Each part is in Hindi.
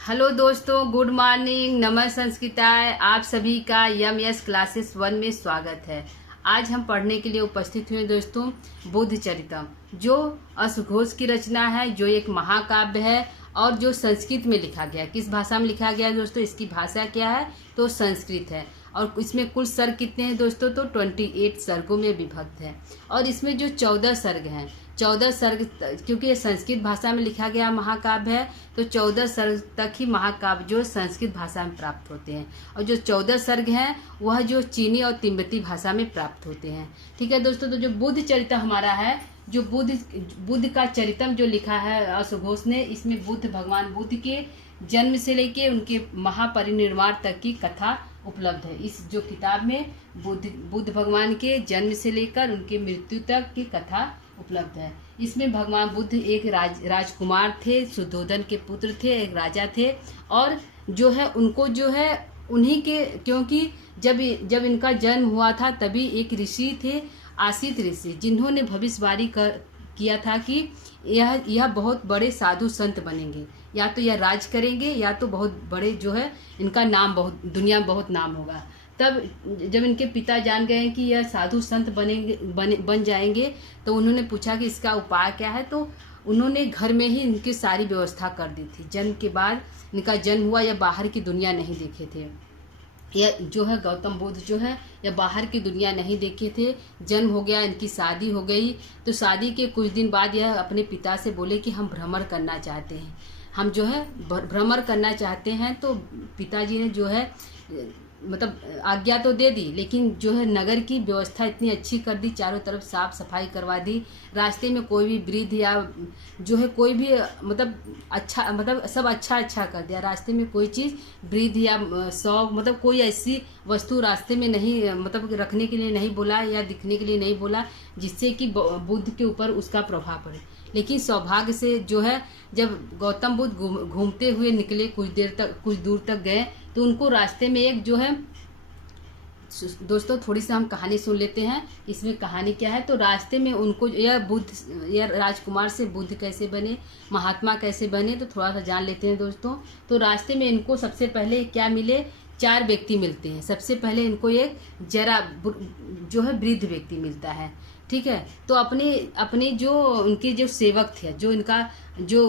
हेलो दोस्तों, गुड मॉर्निंग, नमः संस्कृताय। आप सभी का यस क्लासेस 1 में स्वागत है। आज हम पढ़ने के लिए उपस्थित हुए दोस्तों बुद्ध चरितम, जो अश्वघोष की रचना है, जो एक महाकाव्य है और जो संस्कृत में लिखा गया। किस भाषा में लिखा गया है दोस्तों? इसकी भाषा क्या है? तो संस्कृत है। और इसमें कुल सर्ग कितने हैं दोस्तों? तो 28 सर्गों में विभक्त है। और इसमें जो 14 सर्ग हैं, 14 सर्ग, क्योंकि ये संस्कृत भाषा में लिखा गया महाकाव्य है, तो 14 सर्ग तक ही महाकाव्य जो संस्कृत भाषा में प्राप्त होते हैं। और जो 14 सर्ग हैं वह जो चीनी और तिब्बती भाषा में प्राप्त होते हैं। ठीक है दोस्तों, तो जो बुद्ध चरितम हमारा है, जो बुद्ध का चरितम जो लिखा है अश्वघोष ने, इसमें भगवान बुद्ध के जन्म से लेके उनके महापरिनिर्वाण तक की कथा उपलब्ध है। इस जो किताब में बुद्ध भगवान के जन्म से लेकर उनके मृत्यु तक की कथा उपलब्ध है। इसमें भगवान बुद्ध एक राजकुमार थे, सुद्धोधन के पुत्र थे, एक राजा थे। और जो है उनको जो है उन्हीं के, क्योंकि जब इनका जन्म हुआ था तभी एक ऋषि थे, आसित ऋषि, जिन्होंने भविष्यवाणी किया था कि यह बहुत बड़े साधु संत बनेंगे, या तो यह राज करेंगे या तो बहुत बड़े जो है इनका नाम बहुत दुनिया में बहुत नाम होगा। तब जब इनके पिता जान गए कि यह साधु संत बन जाएंगे, तो उन्होंने पूछा कि इसका उपाय क्या है। तो उन्होंने घर में ही इनकी सारी व्यवस्था कर दी थी। जन्म के बाद इनका जन्म हुआ, या बाहर की दुनिया नहीं देखे थे। यह जो है गौतम बुद्ध जो है या बाहर की दुनिया नहीं देखे थे। जन्म हो गया, इनकी शादी हो गई। तो शादी के कुछ दिन बाद यह अपने पिता से बोले कि हम भ्रमण करना चाहते हैं, हम जो है भ्रमण करना चाहते हैं। तो पिताजी ने जो है मतलब आज्ञा तो दे दी, लेकिन जो है नगर की व्यवस्था इतनी अच्छी कर दी, चारों तरफ साफ सफाई करवा दी। रास्ते में कोई भी वृद्ध या जो है कोई भी मतलब सब अच्छा कर दिया। रास्ते में कोई चीज़ वृद्ध या मतलब कोई ऐसी वस्तु रास्ते में नहीं, मतलब रखने के लिए नहीं बोला या दिखने के लिए नहीं बोला, जिससे कि बुद्ध के ऊपर उसका प्रभाव पड़े। लेकिन सौभाग्य से जो है जब गौतम बुद्ध घूमते हुए निकले, कुछ दूर तक गए, तो उनको रास्ते में एक जो है, दोस्तों थोड़ी सी हम कहानी सुन लेते हैं। इसमें कहानी क्या है, तो रास्ते में उनको यह राजकुमार से बुद्ध कैसे बने, महात्मा कैसे बने, तो थोड़ा सा जान लेते हैं दोस्तों। तो रास्ते में इनको सबसे पहले क्या मिले? 4 व्यक्ति मिलते हैं। सबसे पहले इनको एक जरा जो है वृद्ध व्यक्ति मिलता है। ठीक है, तो अपने जो उनके जो सेवक थे, जो इनका जो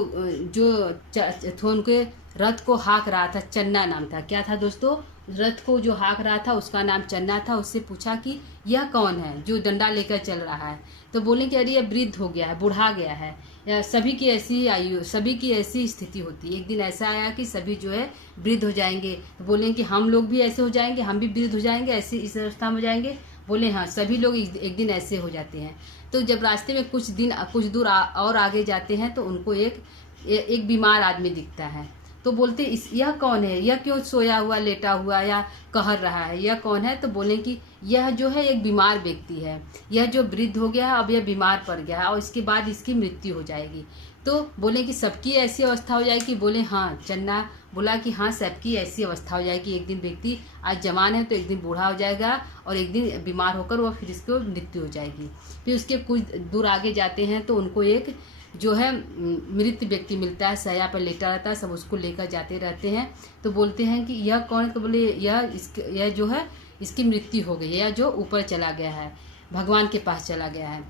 उनके रथ को हाँक रहा था, चन्ना नाम था। क्या था दोस्तों? रथ को जो हाँक रहा था उसका नाम चन्ना था। उससे पूछा कि यह कौन है जो डंडा लेकर चल रहा है? तो बोले कि अरे यह वृद्ध हो गया है, बुढ़ा गया है, या सभी की ऐसी आयु, सभी की ऐसी स्थिति होती है। एक दिन ऐसा आया कि सभी जो है वृद्ध हो जाएंगे। तो बोले कि हम लोग भी ऐसे हो जाएंगे, हम भी वृद्ध हो जाएंगे, ऐसे इस अवस्था में हो जाएंगे। बोले हाँ, सभी लोग एक दिन ऐसे हो जाते हैं। तो जब रास्ते में कुछ दूर और आगे जाते हैं, तो उनको एक बीमार आदमी दिखता है। तो बोलते यह कौन है, यह क्यों सोया हुआ, लेटा हुआ या कहर रहा है, यह कौन है? तो बोले कि यह जो है एक बीमार व्यक्ति है, यह जो वृद्ध हो गया है, अब यह बीमार पड़ गया है और इसके बाद इसकी मृत्यु हो जाएगी। तो बोले कि सबकी ऐसी अवस्था हो जाएगी? बोले हाँ। चन्ना बोला कि हाँ, सबकी ऐसी अवस्था हो जाएगी। एक दिन व्यक्ति आज जवान है तो एक दिन बूढ़ा हो जाएगा, और एक दिन बीमार होकर वह फिर इसको मृत्यु हो जाएगी। फिर उसके कुछ दूर आगे जाते हैं तो उनको एक जो है मृत व्यक्ति मिलता है, शैया पर लेटा रहता है। सब उसको लेकर जाते रहते हैं। तो बोलते हैं कि यह कौन है? तो बोले यह जो है इसकी मृत्यु हो गई है, या जो ऊपर चला गया है, भगवान के पास चला गया है।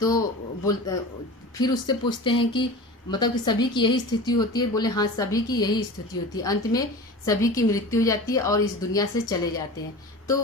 तो फिर उससे पूछते हैं कि मतलब कि सभी की यही स्थिति होती है? बोले हाँ, सभी की यही स्थिति होती है। अंत में सभी की मृत्यु हो जाती है और इस दुनिया से चले जाते हैं। तो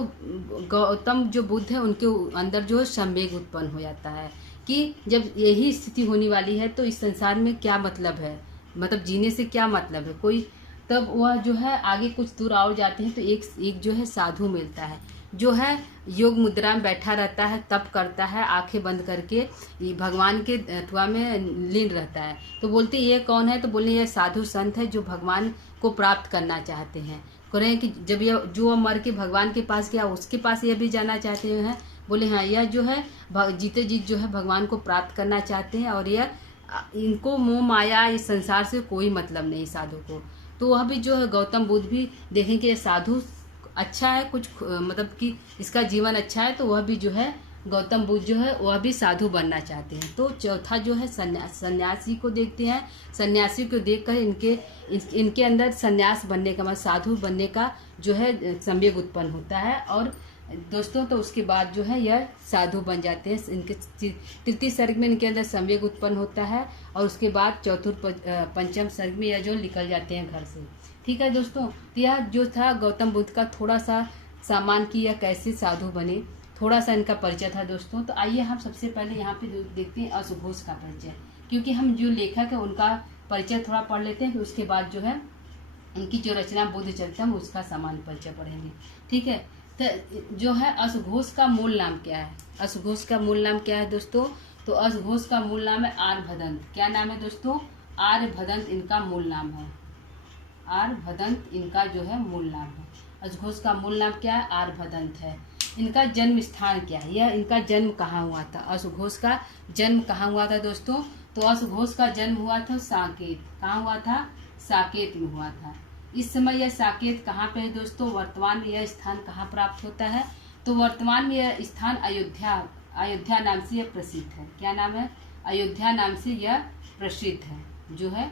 गौतम जो बुद्ध है, उनके अंदर जो है संवेग उत्पन्न हो जाता है कि जब यही स्थिति होने वाली है तो इस संसार में क्या मतलब है, मतलब जीने से क्या मतलब है कोई। तब वह जो है आगे कुछ दूर और जाते हैं तो एक जो है साधु मिलता है, जो है योग मुद्रा में बैठा रहता है, तप करता है, आंखें बंद करके भगवान के अथवा में लीन रहता है। तो बोलते ये कौन है? तो बोले यह साधु संत है जो भगवान को प्राप्त करना चाहते हैं। कह रहे हैं कि जब यह जो मर के भगवान के पास गया, उसके पास यह भी जाना चाहते हैं। बोले हाँ, यह जो है जीते जीत जो है भगवान को प्राप्त करना चाहते हैं, और यह इनको मोह माया इस संसार से कोई मतलब नहीं साधु को। तो वह भी जो है गौतम बुद्ध भी देखें कि यह साधु अच्छा है, कुछ मतलब कि इसका जीवन अच्छा है, तो वह भी जो है गौतम बुद्ध जो है वह भी साधु बनना चाहते हैं। तो चौथा जो है सन्यासी को देखते हैं। सन्यासी को देखकर इनके अंदर सन्यास बनने का मतलब साधु बनने का जो है संवेग उत्पन्न होता है। और दोस्तों तो उसके बाद जो है यह साधु बन जाते हैं। इनके तृतीय सर्ग में इनके अंदर संवेग उत्पन्न होता है और उसके बाद चतुर्थ पंचम सर्ग में यह जो निकल जाते हैं घर से। ठीक है दोस्तों, तो यह जो था गौतम बुद्ध का थोड़ा सा सामान की यह कैसे साधु बने, थोड़ा सा इनका परिचय था दोस्तों। तो आइए हम सबसे पहले यहाँ पे देखते हैं अश्वघोष का परिचय, क्योंकि हम जो लेखक है उनका परिचय थोड़ा पढ़ लेते हैं, फिर उसके बाद जो है उनकी जो रचना बुद्ध चरितम उसका सामान्य परिचय पढ़ेंगे। ठीक है, तो जो है अश्वघोष का मूल नाम क्या है? अश्वघोष का मूल नाम क्या है दोस्तों? तो अश्वघोष का मूल नाम है आर्यभदंत। क्या नाम है दोस्तों? आर्यभदंत इनका मूल नाम है। आर्यभदंत इनका जो है मूल नाम है। अश्वघोष का मूल नाम क्या है? आर्यभदंत है। इनका जन्म स्थान क्या है? यह इनका जन्म कहाँ हुआ था? अश्वघोष का जन्म कहाँ हुआ था दोस्तों? तो अश्वघोष का जन्म हुआ था साकेत। कहाँ हुआ था? साकेत में हुआ था। इस समय यह साकेत कहाँ पे है दोस्तों? वर्तमान में यह स्थान कहाँ प्राप्त होता है? तो वर्तमान में यह स्थान अयोध्या नाम से यह प्रसिद्ध है। क्या नाम है? अयोध्या नाम से यह प्रसिद्ध है।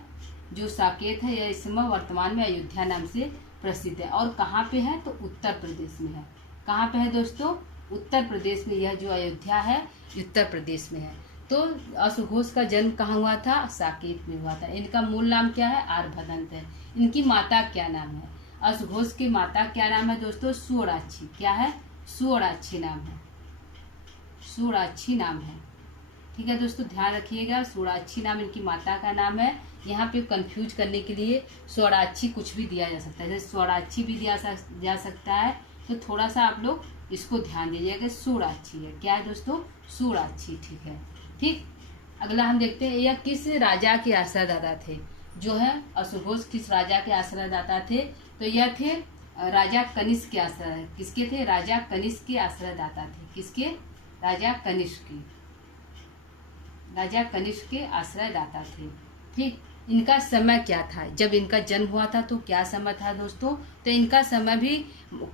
जो साकेत है यह इस समय वर्तमान में अयोध्या नाम से प्रसिद्ध है। और कहाँ पे है? तो उत्तर प्रदेश में है। कहाँ पे है दोस्तों? उत्तर प्रदेश में। यह जो अयोध्या है उत्तर प्रदेश में है। तो अश्वघोष का जन्म कहाँ हुआ था? साकेत में हुआ था। इनका मूल नाम क्या है? आर्यभदंत है। इनकी माता क्या नाम है? अश्वघोष की माता क्या नाम है दोस्तों? सुअराक्षी। क्या है? सुअराक्षी नाम है। सुअराक्षी नाम है। ठीक है दोस्तों, ध्यान रखिएगा, सुअराक्षी नाम इनकी माता का नाम है। यहाँ पे कंफ्यूज करने के लिए स्वराक्षी कुछ भी दिया जा सकता है, जैसे स्वराक्षी भी दिया जा सकता है। तो थोड़ा सा आप लोग इसको ध्यान दीजिएगा। सुअराक्षी है। क्या है दोस्तों? सुअराक्षी। ठीक है। ठीक, अगला हम देखते हैं यह किस राजा के आश्रयदाता थे? जो है अश्वघोष किस राजा के आश्रयदाता थे? तो यह थे राजा कनिष्क के आश्रय। किसके थे? राजा कनिष्क के आश्रयदाता थे। किसके? राजा कनिष्क के। राजा कनिष्क के आश्रयदाता थे। ठीक, इनका समय क्या था? जब इनका जन्म हुआ था तो क्या समय था दोस्तों? तो इनका समय भी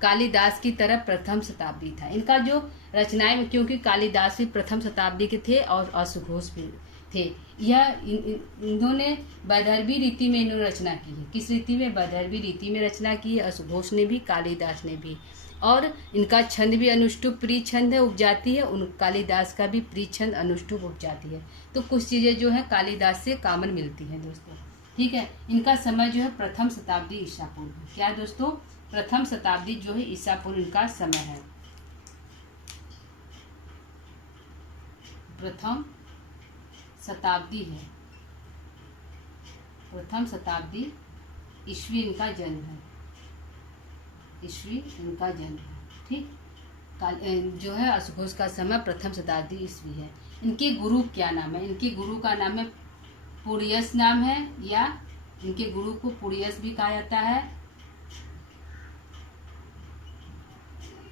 कालिदास की तरह प्रथम शताब्दी था। इनका जो रचनाएं, क्योंकि कालिदास भी प्रथम शताब्दी के थे और अश्वघोष भी थे। यह इन्होंने वैदर्भी रीति में इन्होंने रचना की है। किस रीति में? वैदर्भी रीति में रचना की है। अश्वघोष ने भी, कालिदास ने भी। और इनका छंद भी अनुष्टुप प्रिय छंद है, उपजाति है। उन कालिदास का भी प्रिय छंद अनुष्टुप उपजाति है। तो कुछ चीजें जो है कालिदास से कॉमन मिलती हैं दोस्तों। ठीक है, इनका समय जो है प्रथम शताब्दी ईसा पूर्व। क्या है दोस्तों? प्रथम शताब्दी जो है ईसा पूर्व इनका समय है। प्रथम शताब्दी है। प्रथम शताब्दी ईस्वी इनका जन्म है। ईस्वी इनका जन्म है। ठीक, जो है अश्वघोष का समय प्रथम शताब्दी ईस्वी है। इनके गुरु क्या नाम है? इनके गुरु का नाम है पुरियस नाम है, या इनके गुरु को पुरियस भी कहा जाता है।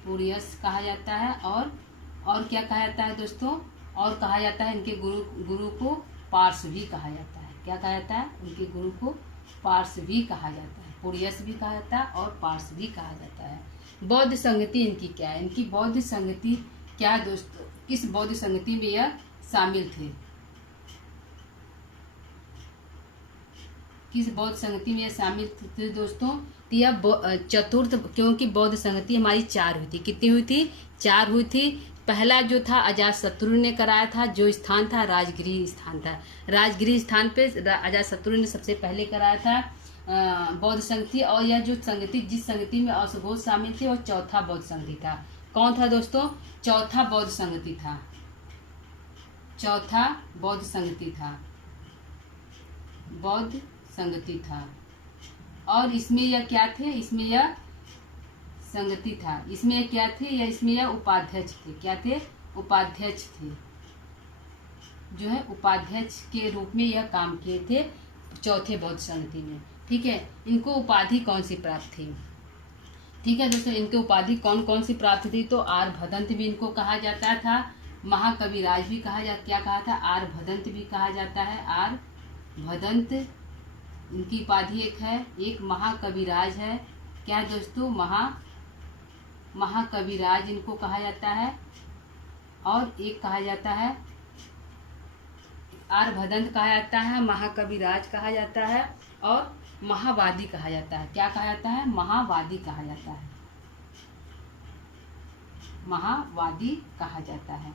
पुरियस कहा जाता है। और क्या कहा जाता है दोस्तों? और कहा जाता है इनके गुरु को पार्स भी कहा जाता है। क्या कहा जाता है? उनके गुरु को पार्स भी कहा जाता है। पुरियस भी कहा जाता है और पार्स भी कहा जाता है। बौद्ध संगति इनकी क्या है? इनकी बौद्ध संगति क्या है दोस्तों? किस बौद्ध संगति में यह शामिल थे? किस बौद्ध संगति में यह शामिल थे दोस्तों? तो यह चतुर्थ, क्योंकि बौद्ध संगति हमारी 4 हुई थी। कितनी हुई थी? 4 हुई थी। पहला जो था अजातशत्रु ने कराया था। जो स्थान था राजगृह स्थान था। राजगृह स्थान पे अजातशत्रु ने सबसे पहले कराया था बौद्ध संगति। और यह जो संगति, जिस संगति में अश्वघोष शामिल थे, वह चौथा बौद्ध संगति था। कौन था दोस्तों? चौथा बौद्ध संगति था। चौथा बौद्ध संगति था। बौद्ध संगति था। और इसमें यह क्या थे? इसमें यह संगति था। इसमें यह क्या थे? इसमें यह उपाध्यक्ष थे। क्या थे? उपाध्यक्ष थे। जो है उपाध्यक्ष के रूप में यह काम किए थे चौथे बौद्ध संगति में। ठीक है, इनको उपाधि कौन सी प्राप्त थी? ठीक है दोस्तों, इनके उपाधि कौन कौन सी प्राप्त थी? तो आर्यभदंत भी इनको कहा जाता था। महाकविराज भी कहा जाता। क्या कहा था? आर्यभदंत भी कहा जाता है। आर्यभदंत इनकी उपाधि एक है। एक महाकविराज है। क्या है दोस्तों? महाकविराज इनको कहा जाता है। और एक कहा जाता है आर्यभदंत कहा जाता है, महाकविराज कहा जाता है और महावादी कहा जाता है। क्या कहा जाता है? महावादी कहा जाता है, महावादी कहा जाता है।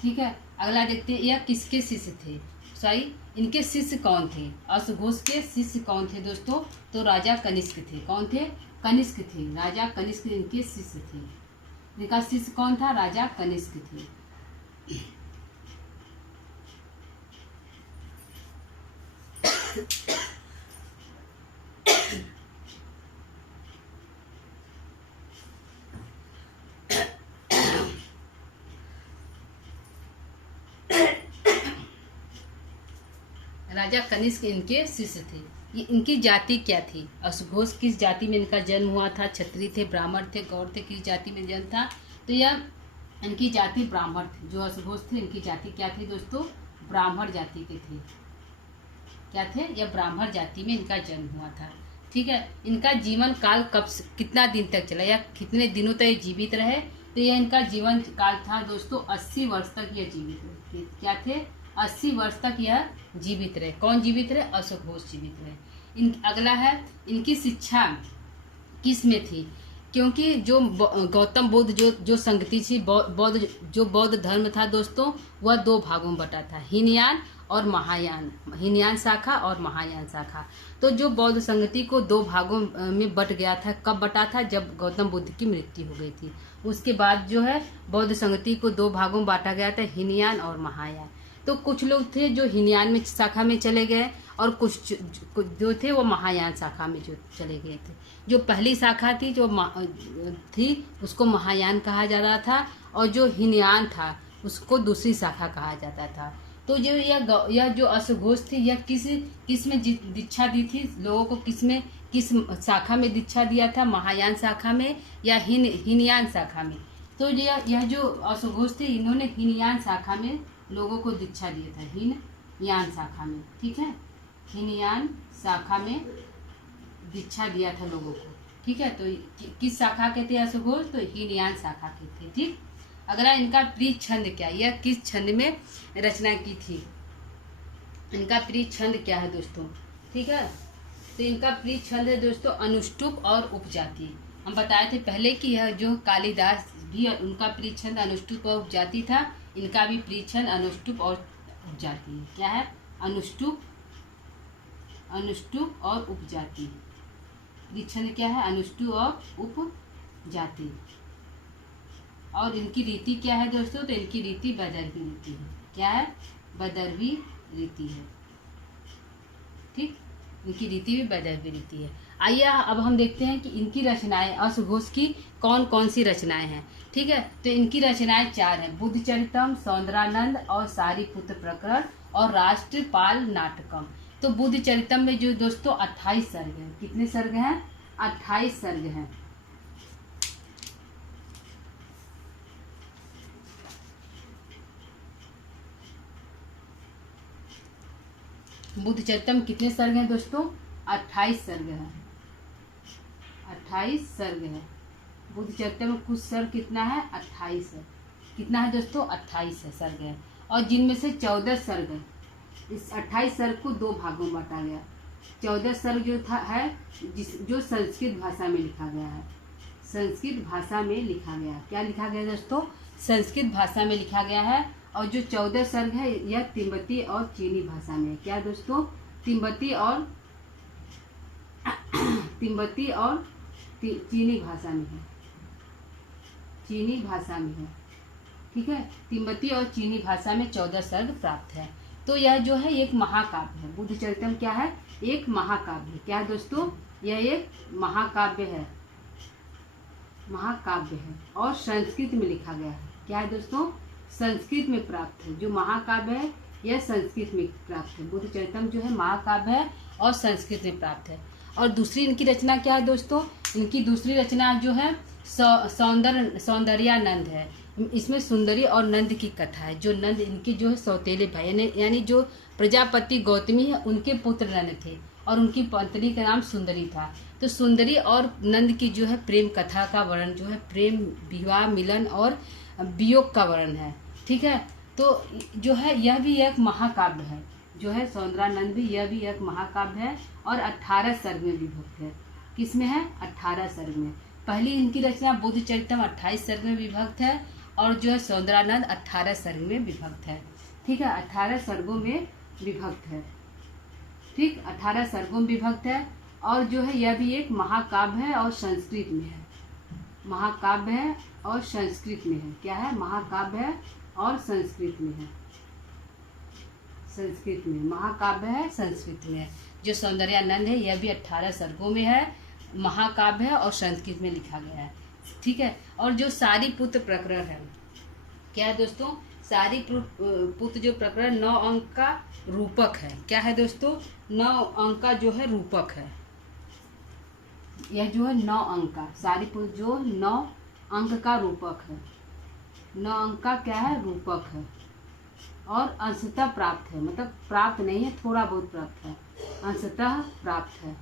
ठीक है, अगला देखते हैं, यह किसके शिष्य थे? सॉरी, इनके शिष्य कौन थे? अश्वघोष के शिष्य कौन थे दोस्तों? तो राजा कनिष्क थे। कौन थे? कनिष्क थे। राजा कनिष्क इनके शिष्य थे। इनका शिष्य कौन था? राजा कनिष्क थे। राजा कनिष्क इनके शिष्य थे। ये इनकी जाति क्या थी? अश्वघोष किस जाति में इनका जन्म हुआ था? क्षत्रिय थे, ब्राह्मण थे, गौड़ थे, किस जाति में जन्म था? तो यह इनकी जाति ब्राह्मण थी। जो अश्वघोष थे इनकी जाति क्या थी दोस्तों? ब्राह्मण जाति के थे। क्या थे? यह ब्राह्मण जाति में इनका जन्म हुआ था। ठीक है, इनका जीवन काल कितना दिन तक चला या कितने दिनों तक ये जीवित रहे? तो यह इनका जीवन काल था दोस्तों 80 वर्ष तक यह जीवित रहे। क्या थे? 80 वर्ष तक यह जीवित रहे। कौन जीवित रहे? अश्वघोष जीवित रहे। अगला है, इनकी शिक्षा किस में थी? क्योंकि जो गौतम बुद्ध जो संगति थी, बौद्ध धर्म था दोस्तों, वह 2 भागों में बटा था, हीनयान और महायान। हीनयान शाखा और महायान शाखा। तो जो बौद्ध संगति को 2 भागों में बट गया था, कब बटा था? जब गौतम बुद्ध की मृत्यु हो गई थी। उसके बाद जो है बौद्ध संगति को 2 भागों में बांटा गया था, हीनयान और महायान। तो कुछ लोग थे जो हीनयान में शाखा में चले गए और कुछ जो थे वो महायान शाखा में जो चले गए थे। जो पहली शाखा थी जो थी उसको महायान कहा जा रहा था और जो हीनयान था उसको दूसरी शाखा कहा जाता था। तो जो यह जो अश्वघोष थी यह किस में दीक्षा दी थी लोगों को? किस शाखा में दीक्षा दिया था? महायान शाखा में या हीनयान शाखा में? तो यह जो अश्वघोष थे इन्होंने हीनयान शाखा में लोगों को दीक्षा दिया था। हीनयान शाखा में। ठीक है, हीनयान शाखा में दीक्षा दिया था लोगों को। ठीक है, तो किस शाखा के थे अश्वघोष? तो हीनयान शाखा के थे। ठीक, अगला इनका प्रिय छंद क्या? यह किस छंद में रचना की थी? इनका प्रिय छंद क्या है दोस्तों? ठीक है, तो इनका प्रिय छंद है दोस्तों अनुष्टुप और उपजाति। हम बताए थे पहले कि यह जो कालिदास भी उनका प्रिय छंद अनुष्टुप और उपजाति था, इनका भी प्रिय छंद अनुष्टुप और उपजाति है। क्या है? अनुष्टुप और उपजाति। प्रिय छंद क्या है? अनुष्टुप और उपजाति। और इनकी रीति क्या है दोस्तों? तो इनकी रीति बदरवी रीति है। क्या है? बदरवी रीति है। ठीक, इनकी रीति भी बदरवी रीति है। आइए अब हम देखते हैं कि इनकी रचनाएं, अश्वघोष की कौन कौन सी रचनाएं हैं। ठीक है, तो इनकी रचनाएं 4 हैं, बुद्धचरितम, सौंदरानंद और सारीपुत्र प्रकरण और राष्ट्रपाल नाटकम। तो बुद्धचरितम में जो दोस्तों 28 सर्ग हैं। कितने सर्ग हैं? 28 सर्ग हैं। बुद्धचरितम कितने सर्ग हैं दोस्तों? 28 सर्ग हैं। 28 सर्ग है। बुद्धचरितम में कुछ सर्ग कितना है? 28 है। कितना है दोस्तों? 28 है सर्ग है। और जिनमें से 14 सर्ग है। इस 28 सर्ग को 2 भागों में बांटा गया। 14 सर्ग जो है जो संस्कृत भाषा में लिखा गया है। संस्कृत भाषा में लिखा गया। क्या लिखा गया दोस्तों? संस्कृत भाषा में लिखा गया है। और जो 14 सर्ग है यह तिब्बती और चीनी भाषा में है। क्या दोस्तों? तिब्बती और चीनी भाषा में है। चीनी भाषा में है। ठीक है, तिब्बती और चीनी भाषा में 14 सर्ग प्राप्त है। तो यह जो है एक महाकाव्य है। बुद्धचरितम क्या है? एक महाकाव्य है। क्या है दोस्तों? यह एक महाकाव्य है। महाकाव्य है और संस्कृत में लिखा गया है। क्या है दोस्तों? संस्कृत में प्राप्त है। जो महाकाव्य है यह संस्कृत में प्राप्त है। बुद्धचरितम जो है महाकाव्य है और संस्कृत में प्राप्त है। और दूसरी इनकी रचना क्या है दोस्तों? इनकी दूसरी रचना जो है सौंदर्यानंद है। इसमें सुंदरी और नंद की कथा है। जो नंद इनके जो है सौतेले भाई यानी जो प्रजापति गौतमी है उनके पुत्र नंद थे और उनकी पत्नी का नाम सुंदरी था। तो सुंदरी और नंद की जो है प्रेम कथा का वर्णन जो है प्रेम, विवाह, मिलन और वियोग का वर्णन है। ठीक है। तो जो है यह भी एक महाकाव्य है, जो है सौंदर्यानंद भी, यह भी एक महाकाव्य है और 18 सर्ग में विभक्त है। किसमें है? 18 सर्ग में। पहली इनकी रचना बुद्ध चरितम 28 सर्ग में विभक्त है और जो है सौंदर्यानंद 18 सर्ग में विभक्त है। ठीक है, 18 सर्गों में विभक्त है। ठीक, 18 सर्गों में विभक्त है और जो है यह भी एक महाकाव्य है और संस्कृत में है। महाकाव्य है और संस्कृत में है। क्या है? महाकाव्य है और संस्कृत में है। संस्कृत में महाकाव्य है, संस्कृत में है। जो सौंदर्यानंद है यह भी 18 सर्गों में है, महाकाव्य है और संस्कृत में लिखा गया है। ठीक है। और जो सारीपुत्र प्रकरण है, क्या है दोस्तों? सारीपुत्र जो प्रकरण 9 अंक का रूपक है। क्या है दोस्तों? 9 अंक का जो है रूपक है। यह जो है 9 अंक का सारीपुत्र जो 9 अंक का रूपक है। 9 अंक का क्या है? रूपक है और अंशतः प्राप्त है, मतलब प्राप्त नहीं है, थोड़ा बहुत प्राप्त है, अंशतः प्राप्त है,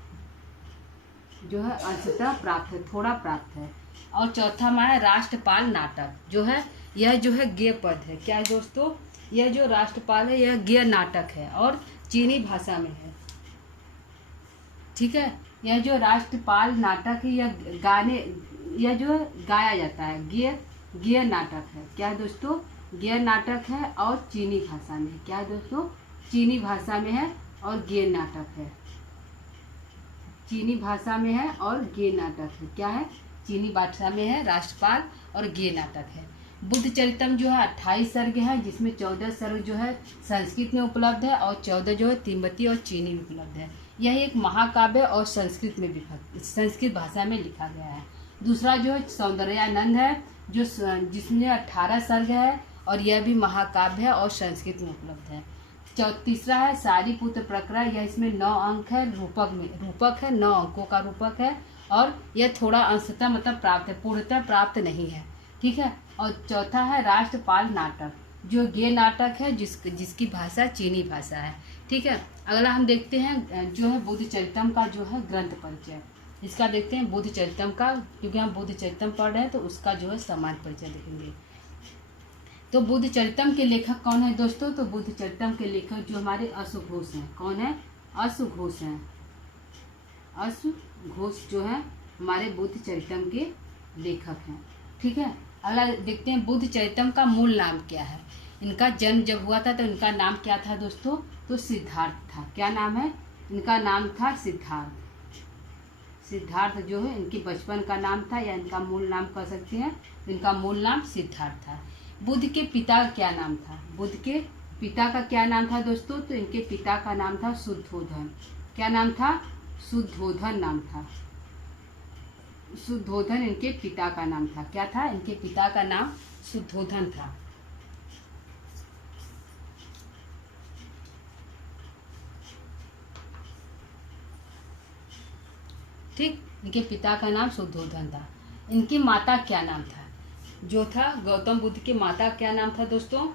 जो है अंशतः प्राप्त है, थोड़ा प्राप्त है। और चौथा हमारा राष्ट्रपाल नाटक, जो है यह जो है गेय पद है। क्या है दोस्तों? यह जो राष्ट्रपाल है यह गेय नाटक है और चीनी भाषा में है। ठीक है, यह जो राष्ट्रपाल नाटक है यह जो है गाया जाता है, गेय नाटक है। क्या है दोस्तों? गेय नाटक है और चीनी भाषा में। क्या है दोस्तों? चीनी भाषा में है और गेय नाटक है। चीनी भाषा में है और गेय नाटक है। क्या है? चीनी भाषा में है, राष्ट्रपाल और गेय नाटक है। बुद्ध चरितम जो है 28 सर्ग है, जिसमें 14 सर्ग जो है संस्कृत में उपलब्ध है और 14 जो है तिब्बती और चीनी में उपलब्ध है। यह एक महाकाव्य और संस्कृत में विभक्त, संस्कृत भाषा में लिखा गया है। दूसरा जो है सौंदर्यानंद है, जो जिसमें 18 सर्ग है और यह भी महाकाव्य है और संस्कृत में उपलब्ध है। तीसरा है सारीपुत्र प्रकरण, यह इसमें 9 अंक है, रूपक है, 9 अंकों का रूपक है और यह थोड़ा अंशतः मतलब प्राप्त है, पूर्णतः प्राप्त नहीं है। ठीक है। और चौथा है राष्ट्रपाल नाटक, जो गेय नाटक है, जिसकी भाषा चीनी भाषा है। ठीक है। अगला हम देखते हैं जो है बुद्ध चरितम का जो है ग्रंथ परिचय। इसका देखते हैं बुद्ध चरितम का, क्योंकि हम बुद्ध चरितम पढ़ रहे हैं तो उसका जो है समान परिचय देखेंगे। तो बुद्ध चरितम के लेखक कौन है दोस्तों? तो बुद्ध चरितम के लेखक जो हमारे अश्वघोष हैं। कौन है? अश्वघोष हैं। अश्वघोष जो है हमारे बुद्ध चरितम के लेखक हैं। ठीक है। अगला देखते हैं बुद्ध चरितम का मूल नाम क्या है। इनका जन्म जब हुआ था तो इनका नाम क्या था दोस्तों? तो सिद्धार्थ था। क्या नाम है? इनका नाम था सिद्धार्थ। सिद्धार्थ जो है इनकी बचपन का नाम था या इनका मूल नाम कह सकते हैं। इनका मूल नाम सिद्धार्थ था। बुद्ध के पिता का क्या नाम था? बुद्ध के पिता का क्या नाम था दोस्तों? तो इनके पिता का नाम था शुद्धोधन। क्या नाम था? शुद्धोधन नाम था। शुद्धोधन इनके पिता का नाम था। क्या था? इनके पिता का नाम शुद्धोधन था। ठीक, इनके पिता का नाम शुद्धोधन था। इनकी माता क्या नाम था? जो था गौतम बुद्ध की माता क्या नाम था दोस्तों?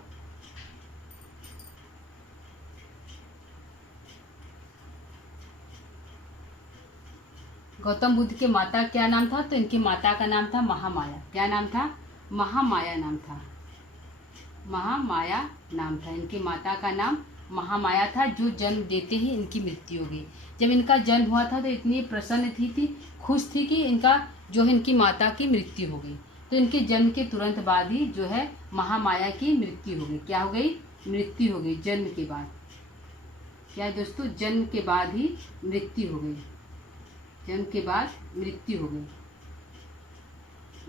गौतम बुद्ध के माता क्या नाम था? तो इनकी माता का नाम था महामाया। क्या नाम था? महामाया नाम था। महामाया नाम था। इनकी माता का नाम महामाया था, जो जन्म देते ही इनकी मृत्यु हो गई। जब इनका जन्म हुआ था तो इतनी प्रसन्न थी खुश थी कि इनकी माता की मृत्यु हो गई। तो इनके जन्म के तुरंत बाद ही जो है महामाया की मृत्यु हो गई। क्या हो गई? मृत्यु हो गई जन्म के बाद। क्या है दोस्तों? जन्म के बाद ही मृत्यु हो गई। जन्म के बाद मृत्यु हो गई।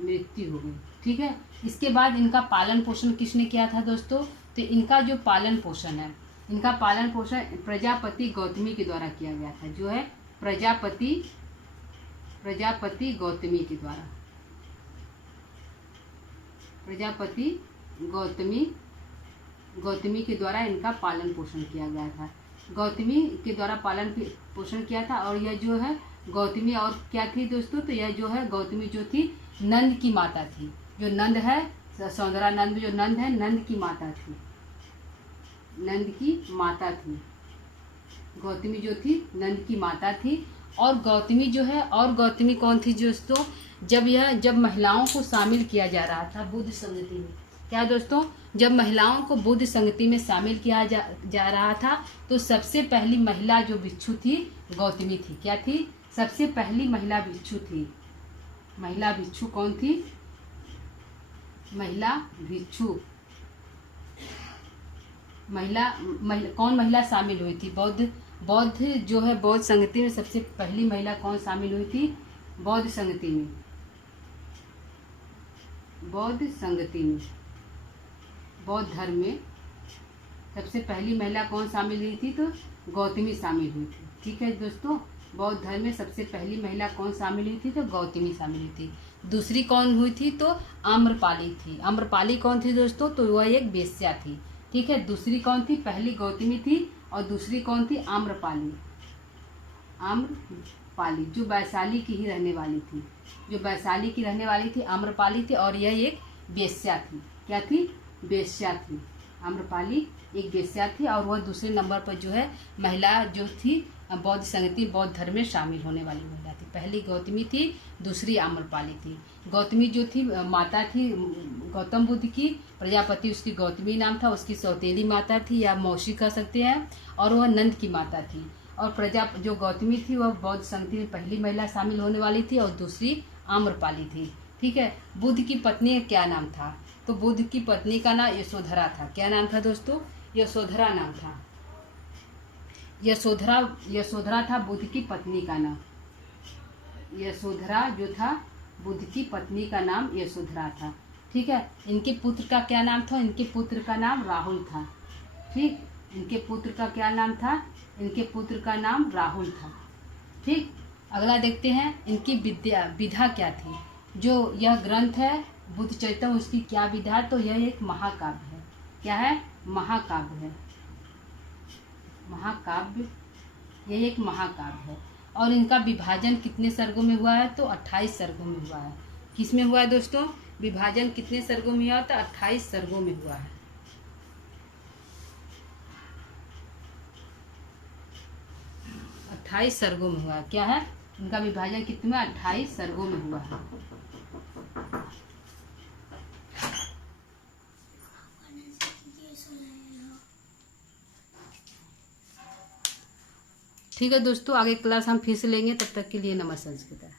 मृत्यु हो गई। ठीक है। इसके बाद इनका पालन पोषण किसने किया था दोस्तों? तो इनका जो पालन पोषण है, इनका पालन पोषण प्रजापति गौतमी के द्वारा किया गया था। जो है प्रजापति गौतमी के द्वारा, प्रजापति गौतमी के द्वारा इनका पालन पोषण किया गया था। गौतमी के द्वारा पालन पोषण किया था। और यह जो है गौतमी और क्या थी दोस्तों? तो यह जो है गौतमी जो थी नंद की माता थी। जो नंद है, सौंदर्यानंद जो नंद है, नंद की माता थी। नंद की माता थी गौतमी जो थी, नंद की माता थी। और गौतमी जो है, और गौतमी कौन थी दोस्तों? जब महिलाओं को शामिल किया जा रहा था बुद्ध संगति में, क्या दोस्तों, जब महिलाओं को बुद्ध संगति में शामिल किया जा रहा था तो सबसे पहली महिला जो भिक्षु थी गौतमी थी। क्या थी? सबसे पहली महिला भिक्षु थी। महिला भिक्षु कौन थी? महिला भिक्षु कौन महिला शामिल हुई थी? बौद्ध जो है बौद्ध संगति में सबसे पहली महिला कौन शामिल हुई थी? बौद्ध संगति में बौद्ध धर्म में सबसे पहली महिला कौन शामिल हुई थी? तो गौतमी शामिल हुई थी। ठीक है दोस्तों, बौद्ध धर्म में सबसे पहली महिला कौन शामिल हुई थी? तो गौतमी शामिल हुई थी। दूसरी कौन हुई थी? तो आम्रपाली थी। आम्रपाली कौन थी दोस्तों? तो वह एक वेश्या थी। ठीक है, दूसरी कौन थी? पहली गौतमी थी और दूसरी कौन थी? आम्रपाली जो वैशाली की ही रहने वाली थी। आम्रपाली थी और यह एक वेश्या थी। क्या थी? वेश्या थी। आम्रपाली एक वेश्या थी और वह दूसरे नंबर पर जो है महिला जो थी बौद्ध संगति बौद्ध धर्म में शामिल होने वाली महिला थी। पहली गौतमी थी, दूसरी आम्रपाली थी। गौतमी जो थी माता थी गौतम बुद्ध की, प्रजापति उसकी गौतमी नाम था, उसकी सौतेली माता थी या मौसी कह सकते हैं, और वह नंद की माता थी। और जो गौतमी थी वह बौद्ध संगति में पहली महिला शामिल होने वाली थी और दूसरी आम्रपाली थी। ठीक है, बुद्ध की पत्नी का क्या नाम था? तो बुद्ध की पत्नी का नाम यशोधरा था। क्या नाम था दोस्तों? यशोधरा नाम था। यशोधरा था बुद्ध की पत्नी का नाम। यशोधरा जो था बुद्ध की पत्नी का नाम यशोधरा था। ठीक है, इनके पुत्र का क्या नाम था? इनके पुत्र का नाम राहुल था। ठीक, इनके पुत्र का क्या नाम था? इनके पुत्र का नाम राहुल था। ठीक, अगला देखते हैं इनकी विधा क्या थी। जो यह ग्रंथ है बुद्ध चरितम, उसकी क्या विधा? तो यह एक महाकाव्य है। क्या है? महाकाव्य है। यह एक महाकाव्य है। और इनका विभाजन कितने सर्गों में हुआ है? तो 28 सर्गों में हुआ है। किस में हुआ है दोस्तों? विभाजन कितने सर्गों में हुआ? तो 28 सर्गों में हुआ है। 28 सर्गों में हुआ है। क्या है? इनका विभाजन कितने में? 28 सर्गों में हुआ है। ठीक है दोस्तों, आगे क्लास हम फिर से लेंगे। तब तक के लिए नमस्ते संस्कृत।